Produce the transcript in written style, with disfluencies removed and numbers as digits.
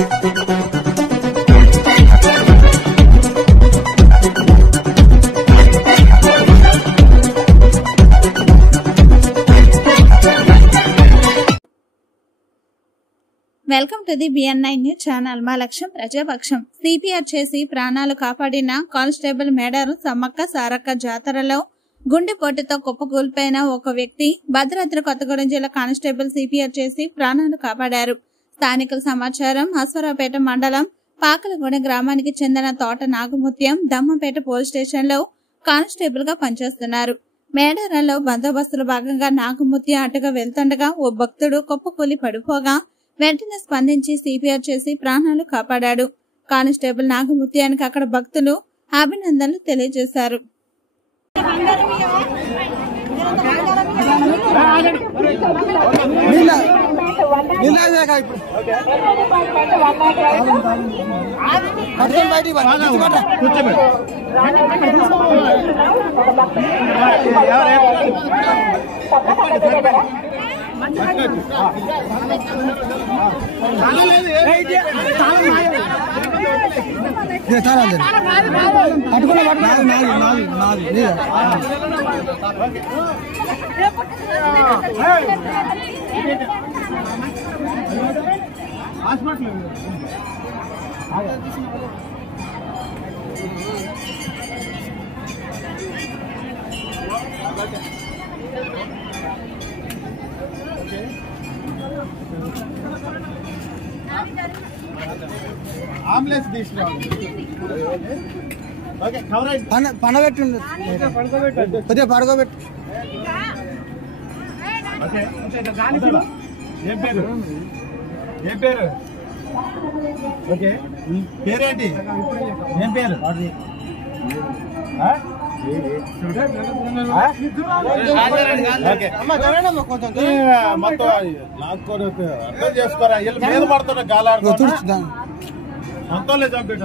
Welcome to the BN9 news channel. మా లక్ష్యం ప్రజాపక్షం. CPR చేసి ప్రాణాలు కాపాడిన కానిస్టేబుల్ మేడారం సమ్మక్క సారక్క జాతరలో గుండెపోటుతో కుప్పకూలిపోయిన ఒక వ్యక్తి భద్రాద్రి కొత్తగూడెం జిల్లా కానిస్టేబుల్ సిపిఆర్ చేసి ప్రాణాలు కాపాడారు. స్థానికుల సమాచారం, అశ్వరావుపేట మండలం పాకలగూడెం గ్రామానికి చెందిన తోట నాగముత్యం దమ్మపేట పోలీస్ స్టేషన్ లో కానిస్టేబుల్ గా పనిచేస్తున్నారు. మేడారంలో బందోబస్తులో భాగంగా నాగముత్యం అటుగా వెళ్తుండగా ఓ భక్తుడు కుప్పకూలి పడిపోగా వెంటనే స్పందించి సిపిఆర్ చేసి ప్రాణాలు కాపాడాడు. కానిస్టేబుల్ నాగముత్యానికి అక్కడ భక్తులు అభినందనలు తెలియజేశారు. ఆంబులెన్స్ పండబెట్టు కొద్దిగా పడుకోబెట్టు. ఏం పేరు? ఓకే, పేరేంటి? ఏం పేరు? మొత్తం అర్థం చేసుకోరా, వీళ్ళు మీద పడుతున్నా గాలాడు అంతా చంపేట.